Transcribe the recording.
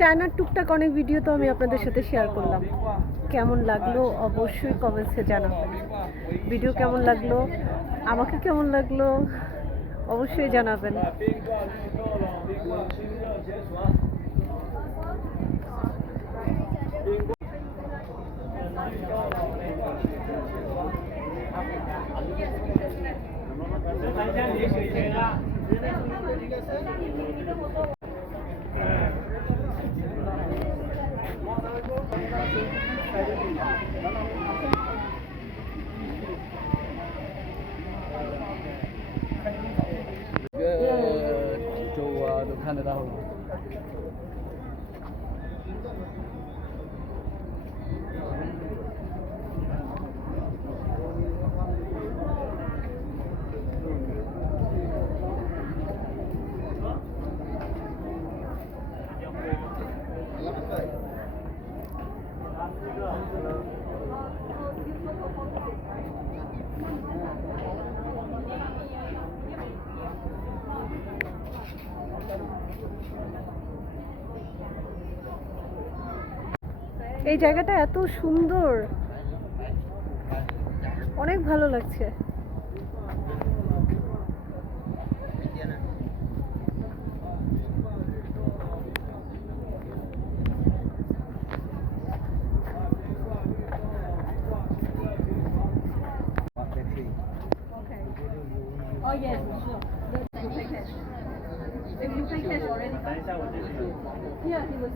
চায়নার টুকটাক অনেক ভিডিও তো আমি আপনাদের সাথে শেয়ার করলাম। কেমন লাগলো অবশ্যই কমেন্টসে জানাবেন। ভিডিও কেমন লাগলো, আমাকে কেমন লাগলো অবশ্যই জানাবেন।州啊都看得到了。এই জায়গাটা এত সুন্দর, অনেক ভালো লাগছে। Oh yes, sure. You pay cash. If you pay cash already. Yeah, he was.